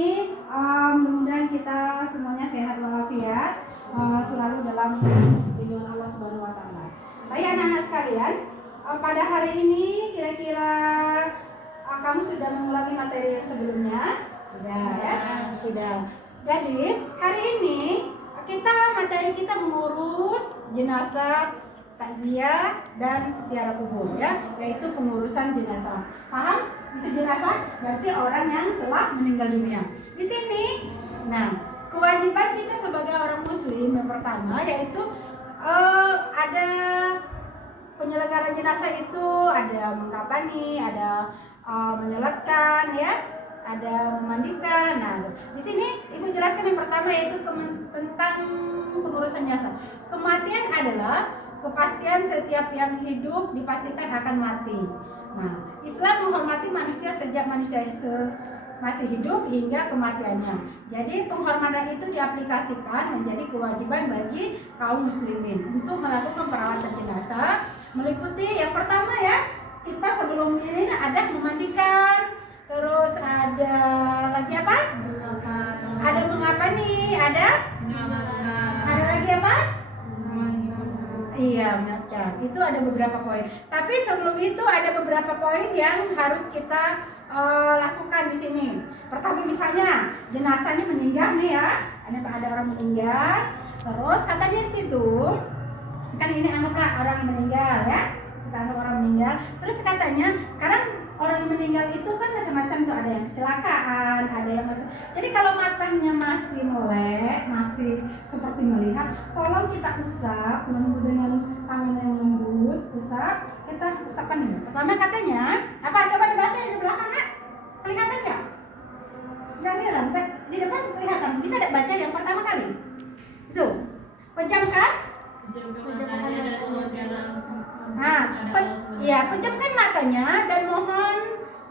ini mudah-mudahan kita semuanya sehat walafiat, selalu dalam lindungan Allah Subhanahu wa taala. Baik anak-anak sekalian, pada hari ini kira-kira kamu sudah mengulangi materi yang sebelumnya? Sudah ya? Sudah. Jadi, hari ini materi kita mengurus jenazah, takziah dan ziarah kubur ya, yaitu pengurusan jenazah. Paham? Itu jenazah berarti orang yang telah meninggal dunia. Di sini, nah, kewajiban kita sebagai orang muslim yang pertama yaitu ada penyelenggaraan jenazah itu, ada mengkafani, ada menyolatkan ya, ada memandikan. Nah, di sini Ibu jelaskan yang pertama yaitu tentang pengurusan jenazah. Kematian adalah kepastian setiap yang hidup dipastikan akan mati. Nah, Islam menghormati manusia sejak manusia masih hidup hingga kematiannya. Jadi penghormatan itu diaplikasikan menjadi kewajiban bagi kaum muslimin untuk melakukan perawatan jenazah, meliputi yang pertama ya, kita sebelum ini ada memandikan, terus ada lagi apa? Ada mengapani, ada lagi apa? Iya, mengingatkan. Itu ada beberapa poin. Tapi sebelum itu ada beberapa poin yang harus kita lakukan di sini. Pertama misalnya jenazah ini meninggal nih ya, ada orang meninggal. Terus katanya di situ kan ini anggaplah orang meninggal ya, kita anggap orang meninggal. Terus katanya karena orang meninggal itu kan macam-macam tuh, ada yang kecelakaan, ada yang jadi kalau matanya masih melek, masih seperti melihat, tolong kita usap dengan tangan yang lembut, kita usapkan ini. Pertama katanya apa? Coba dibaca di belakang nak, kelihatan nggak? Nggak kelihatan, di depan kelihatan. Bisa tidak baca yang pertama kali? Itu pejamkan. Pejamkan matanya dan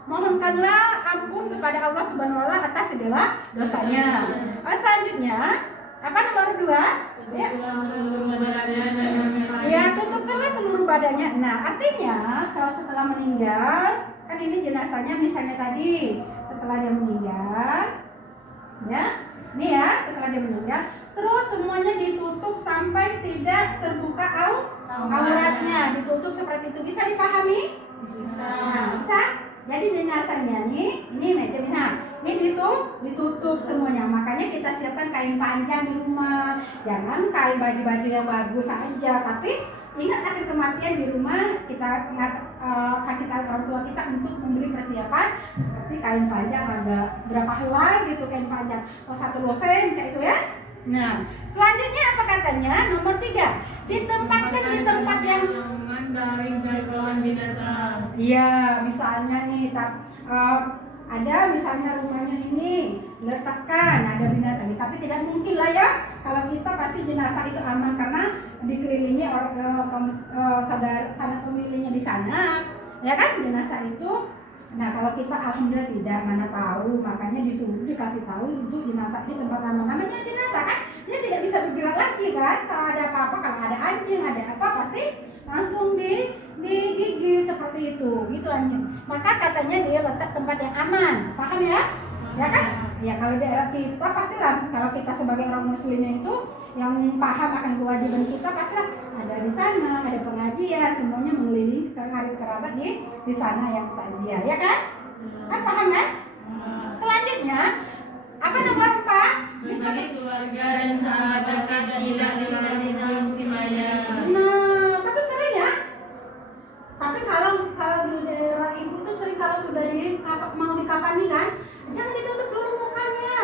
mohonkanlah ampun kepada Allah Subhanahu wa taala atas segala dosanya. Selanjutnya, apa nomor 2? Ya, tutupkanlah seluruh badannya. Nah, artinya kalau setelah meninggal, kan ini jenazahnya misalnya tadi setelah dia meninggal, ya, ini ya setelah dia meninggal, terus semuanya ditutup sampai tidak terbuka auratnya, ditutup seperti itu. Bisa dipahami? Bisa. Nah, bisa. Jadi jenazahnya ini meja ini ditutup semuanya. Makanya kita siapkan kain panjang di rumah. Jangan kain baju-baju yang bagus aja, tapi ingat akan kematian di rumah. Kita kasih tahu orang tua kita untuk membeli persiapan seperti kain panjang, ada berapa helai gitu kain panjang. 1 losen kayak itu ya. Nah, selanjutnya apa katanya? Nomor 3, ditempatkan di tempat yang aman dari jangkauan binatang. Iya, misalnya nih, ada misalnya rumahnya ini letakkan ada binatang, tapi tidak mungkin lah ya kalau kita pasti jenazah itu aman karena dikelilingi orang saudara sanak pemilihnya di sana, ya kan jenazah itu. Nah, kalau kita alhamdulillah tidak, mana tahu, makanya dikasih tahu untuk jenazah di tempat aman. Namanya jenazah kan, dia tidak bisa bergerak lagi kan. Kalau ada apa-apa, kalau ada anjing, ada apa, pasti langsung digigit seperti itu, gitu anjing. Maka katanya dia letak tempat yang aman, paham ya? Ya kan? Ya kalau daerah kita pastilah, kalau kita sebagai orang muslimnya itu yang paham akan kewajiban kita pastilah ada di sana, ada pengajian, semuanya mengelilingi karib kerabat di sana yang takziah, ya kan? Kan paham kan? Selanjutnya apa nomor 4? Berbagi keluarga dan sahabat dekat tidak dilakukan simayah. Nah, tapi sering ya. Tapi kalau di daerah ibu tuh sering kalau sudah mau dikafani kan, jangan ditutup dulu mukanya.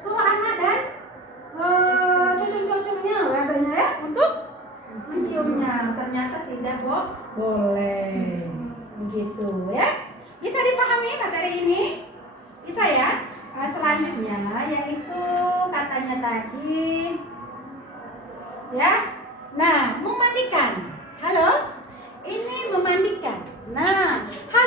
Suruh anak dan cucu-cucunya katanya ya untuk menciumnya. Ternyata tidak boleh. Begitu ya. Bisa dipahami materi ini? Bisa ya. Selanjutnya yaitu katanya tadi ya. Nah, memandikan. Halo? Ini memandikan. Nah, hal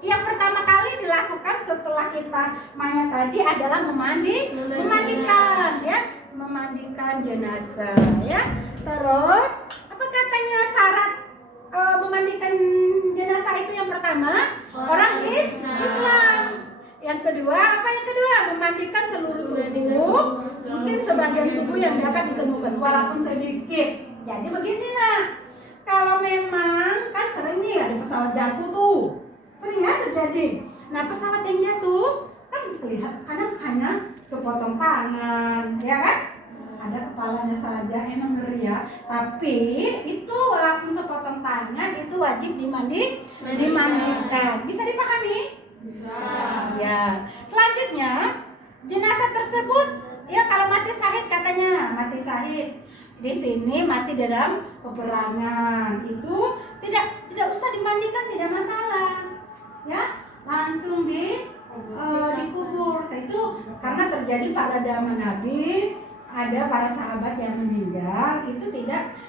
yang pertama kali dilakukan setelah kita mayat tadi adalah memandikan ya, memandikan jenazah ya. Terus apa katanya syarat memandikan jenazah itu? Yang pertama orang Islam. Yang kedua apa? Yang kedua memandikan seluruh tubuh, mungkin sebagian tubuh yang dapat ditemukan walaupun sedikit. Jadi begini nak, kalau memang kan sering nih ada pesawat jatuh tuh, sering ya terjadi. Nah pesawat yang jatuh kan terlihat kadang hanya sepotong tangan, ya kan? Ada kepalanya saja, emang ngeri ya. Tapi itu walaupun sepotong tangan itu wajib dimandikan. Bisa dipahami? Bisa. Ya. Selanjutnya jenazah tersebut ya kalau mati syahid katanya mati syahid di sini mati dalam peperangan itu tidak usah dimandikan, tidak masalah ya, langsung dikubur. Itu karena terjadi pada zaman Nabi, ada para sahabat yang meninggal itu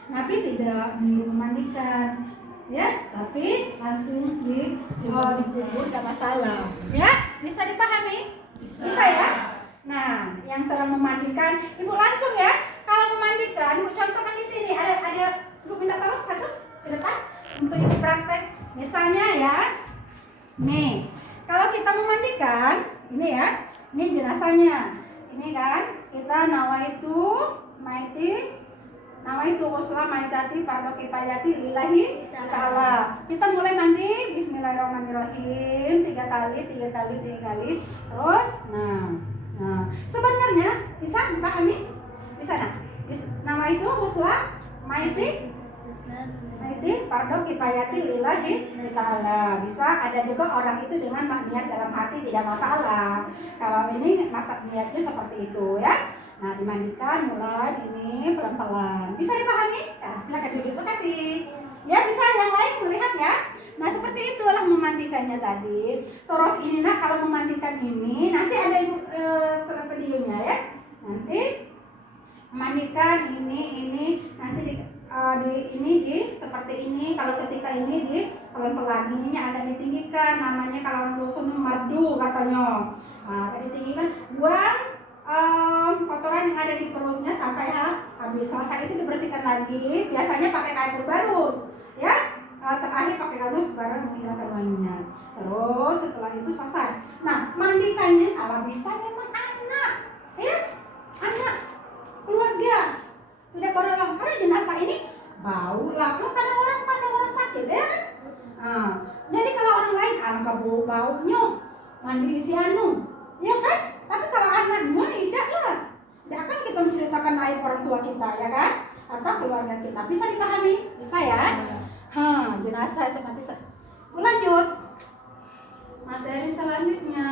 Nabi tidak menyuruh memandikan ya, tapi langsung dikubur, tidak masalah ya. Bisa dipahami? Bisa ya. Nah, yang telah memandikan, ibu langsung ya. Kalau memandikan, ibu contohkan di sini. Ada ibu minta tolong satu ke depan untuk ibu praktek. Misalnya ya, nih, kalau kita memandikan, ini ya, ini jenazahnya. Ini kan, kita nawaitu usla maitati pada kifayati lillahi ta'ala. Kita mulai mandi, bismillahirrahmanirrahim, 3 kali. Terus, nah, sebenarnya bisa dipahami di sana. Nawaitu usla maitati pada kifayati lillahi ta'ala. Bisa ada juga orang itu dengan niat dalam hati, tidak masalah. Kalau ini masak niatnya seperti itu ya. Nah, dimandikan mulai ini pelan-pelan. Bisa dipahami? Nah, silakan duduk. Terima kasih. Ya, bisa yang lain melihat ya. Nah, seperti itulah memandikannya tadi. Terus ini nak kalau memandikan ini nanti ada ibu videonya ya. Nanti memandikan ini nanti seperti ini. Kalau ketika ini di pelan-pelan ininya agak ditinggikan, namanya kalau orang dusun mardu katanya. Nah, agak ditinggikan, buang kotoran yang ada di perutnya sampai habis. Selesai itu dibersihkan lagi, biasanya pakai kain berbarus ya. Terakhir pakai kanus barang menghilangkan wanginya. Terus setelah itu selesai. Nah, mandikannya kalau bisa memang anak ya, anak keluarga, tidak orang, karena jenazah ini bau lah kan, kadang orang sakit ya. Nah, jadi kalau orang lain anak baunya mandi si anu ya kan. Tapi kalau anaknya tidak lah, tidak akan kita menceritakan aib orang tua kita ya kan, atau keluarga kita. Bisa dipahami? Bisa ya. Jenazah mati. Lanjut materi selanjutnya.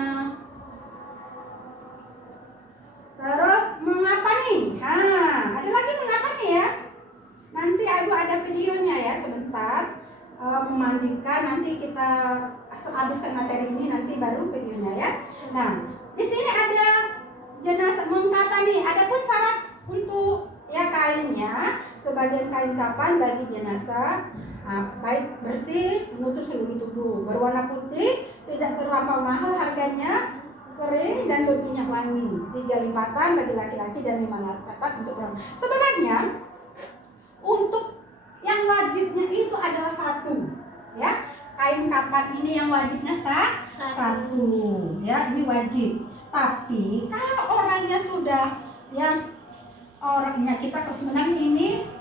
Terus mengapa nih? Ada lagi mengapa nih ya? Nanti ibu ada videonya ya sebentar. Memandikan, nanti kita habiskan materi ini nanti baru videonya ya. Nah, di sini ada jenazah mengapa nih? Adapun syarat untuk ya kainnya, sebagian kain kapan bagi jenazah baik bersih, menutup seluruh tubuh, berwarna putih, tidak terlampau mahal harganya, kering dan berminyak wangi. 3 lipatan bagi laki-laki dan 5 lipatan untuk perempuan. Sebenarnya untuk yang wajibnya itu adalah 1 ya. Kain kapan ini yang wajibnya 1 ya, ini wajib. Tapi kalau orangnya sudah yang orangnya kita sebenarnya ini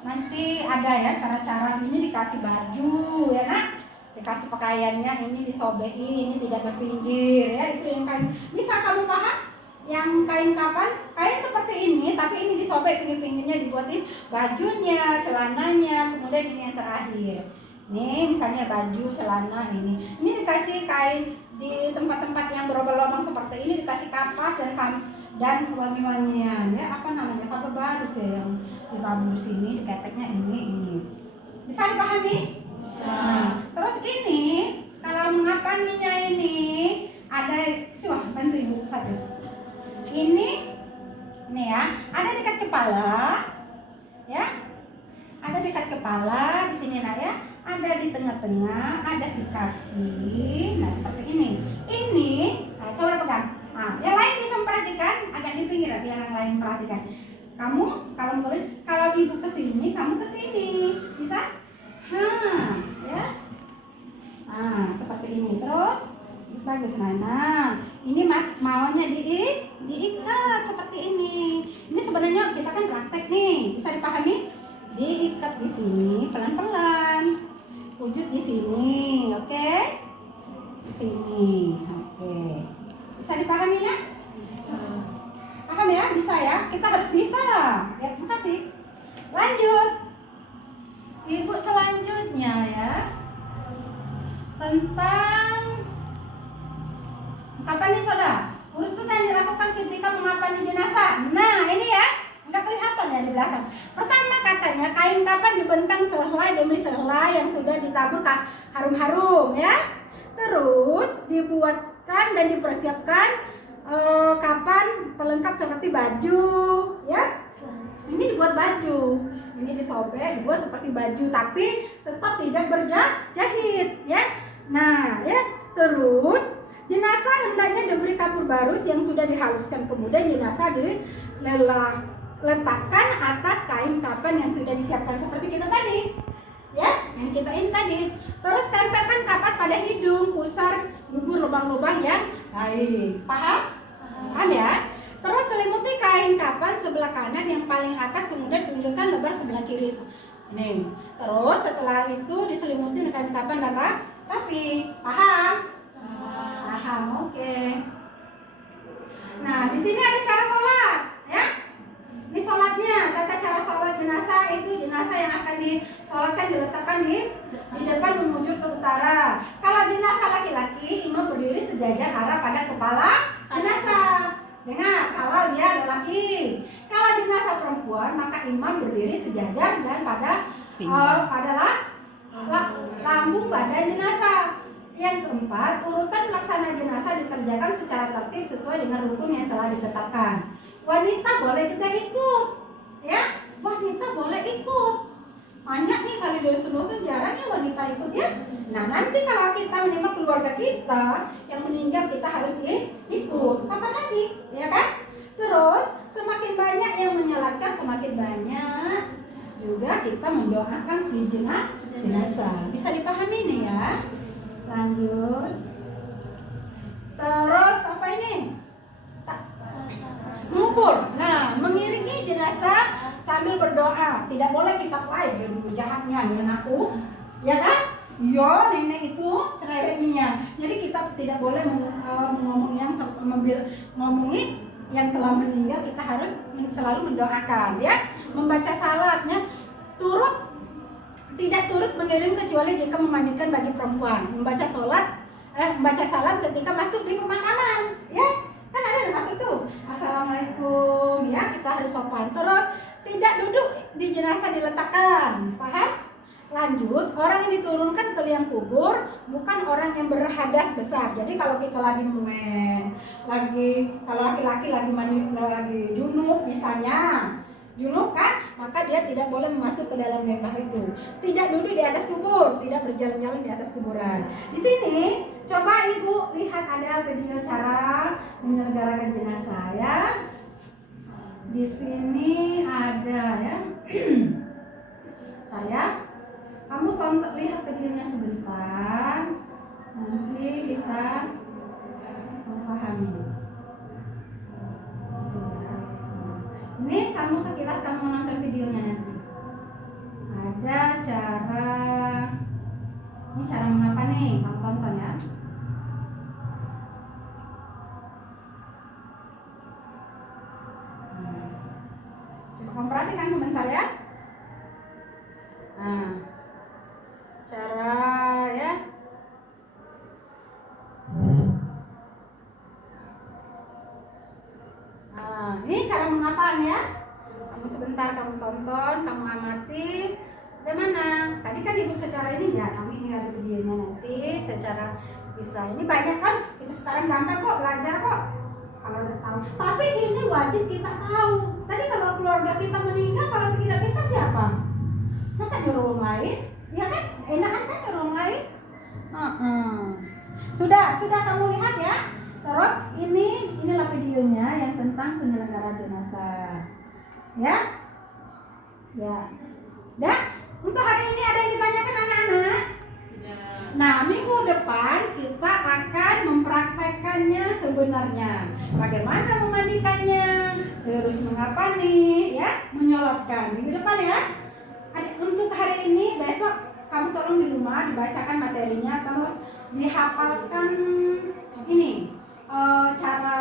nanti ada ya cara-cara ini, dikasih baju ya nak, dikasih pakaiannya ini disobehi, ini tidak berpinggir ya, itu yang kain. Bisa kamu paham? Yang kain kapan? Kain seperti ini tapi ini disobek pinggir-pinggirnya, dibuatin bajunya, celananya, kemudian ini yang terakhir. Nih misalnya baju, celana ini dikasih kain di tempat-tempat yang berlubang seperti ini, dikasih kapas dan wangi-wangian ya, apa namanya, kapas baru sih yang ditabur di sini, diketeknya ini. Bisa dipahami? Bisa. Nah, terus ini kalau mengapa ini ada, bantu ibu satu. Ini ya, ada dekat kepala ya, ada dekat kepala di sini nak ya, ada di tengah-tengah, ada di kaki. Nah seperti ini nah, coba pegang. Nah, yang lain bisa memperhatikan, agak di pinggir biar yang lain perhatikan. Kamu kalau ibu kesini, kamu kesini, bisa? Ya. Nah seperti ini. Terus bagus. Nah, ini maunya diikat seperti ini. Ini sebenarnya kita kan praktek nih, bisa dipahami? Diikat di sini pelan-pelan, wujud di sini, oke? Di sini, oke. Bisa dipahami ya? Paham ya? Bisa ya? Kita harus bisa lah. Ya, makasih. Lanjut. Ibu selanjutnya ya. Tentang kapan nih saudara? Urutan yang dilakukan ketika mengapani jenazah. Nah, ini ya. Enggak kelihatan ya di belakang. Pertama katanya kain kapan dibentang sehelai demi sehelai yang sudah ditabur harum-harum ya. Terus dibuatkan dan dipersiapkan kapan pelengkap seperti baju ya. Ini dibuat baju, ini disobek, dibuat seperti baju, tapi tetap tidak berjahit ya. Nah ya, terus jenazah hendaknya diberi kapur barus yang sudah dihaluskan, kemudian jenazah diletakkan atas kain kapan yang sudah disiapkan seperti kita tadi ya, yang kita ini tadi. Terus tempelkan kapas pada hidung, pusar, dubur lubang-lubang yang lain. Paham? Paham ya? Terus selimuti kain kapan sebelah kanan yang paling atas, kemudian tunjukkan lebar sebelah kiri. Ini. Terus setelah itu diselimuti dengan kain kapan dan rapi. Paham? Paham. Oke. Nah, di sini ada cara sholat, ya. Ini sholatnya, tata cara sholat jenazah itu jenazah yang akan disolatkan diletakkan di depan menunjuk ke utara. Kalau jenazah laki-laki, imam berdiri sejajar arah pada kepala jenazah. Dengar, kalau dia laki. Kalau jenazah perempuan, maka imam berdiri sejajar dan pada lambung badan jenazah. Yang keempat, urutan pelaksana jenazah dikerjakan secara tertib sesuai dengan rukun yang telah ditetapkan. Wanita boleh juga ikut, ya. Wanita boleh ikut. Banyak nih kalau di dusun-dusun jarang ya wanita ikut ya. Nah nanti kalau kita menimba keluarga kita yang meninggal, kita harus ikut. Kapan lagi, ya kan? Terus semakin banyak yang menyalatkan, semakin banyak juga kita mendoakan si jenazah. Bisa dipahami nih ya. Lanjut. Terus apa ini? Mengubur. Nah, mengiringi jenazah sambil berdoa. Tidak boleh kita dia dulu jahatnya dengan aku, ya kan? Iya, nenek itu cerewetnya. Jadi kita tidak boleh ngomongin yang telah meninggal. Kita harus selalu mendoakan, ya. Membaca salatnya tidak turut mengirim kecuali jika memandikan bagi perempuan. Membaca salam ketika masuk di pemakaman, ya. Kan ada masuk tuh. Assalamualaikum, ya, kita harus sopan. Terus tidak duduk di jenazah diletakkan. Paham? Lanjut, orang yang diturunkan ke liang kubur bukan orang yang berhadas besar. Jadi kalau kita lagi kalau laki-laki lagi mandi, lagi junub misalnya, junub kan, maka dia tidak boleh masuk ke dalam lembah itu. Tidak duduk di atas kubur, tidak berjalan-jalan di atas kuburan. Di sini coba ibu lihat ada video cara menyelenggarakan jenazah ya. Di sini ada ya. Kamu tonton, lihat videonya sebentar, nanti bisa memahami. Ini kamu sekilas kamu nonton videonya nanti. Ada ini cara mengapa nih, kamu tonton ya. Coba kamu perhatikan sebentar ya. Nah, cara ya. Nah, ini cara menghafal ya. Kamu sebentar kamu tonton, kamu amati. Bagaimana? Tadi kan ibu secara ini ya, kami ini ada videonya nanti secara bisa. Ini banyak kan? Itu sekarang gampang kok belajar kok. Kalau udah tahu. Tapi ini wajib kita tahu. Tadi kalau keluarga kita meninggal, kalau tidak kita siapa? Masa nyuruh orang lain? Ya kan? Enakan kan nyuruh orang lain? Sudah kamu lihat ya. Terus inilah videonya yang tentang penyelenggaraan jenazah. Ya? Ya. Dah? Untuk hari ini ada yang ditanyakan anak-anak? Nah, minggu depan kita akan mempelajari memandikannya sebenarnya. Bagaimana memandikannya? Terus mengapa nih? Ya, menyolatkan. Minggu depan ya. Untuk hari ini, besok kamu tolong di rumah dibacakan materinya, terus dihafalkan ini cara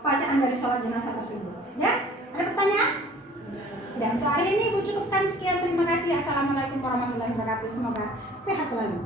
bacaan dari sholat jenazah tersebut. Ya, ada pertanyaan? Tidak. Untuk hari ini Ibu cukupkan sekian. Terima kasih. Assalamualaikum warahmatullahi wabarakatuh. Semoga sehat selalu.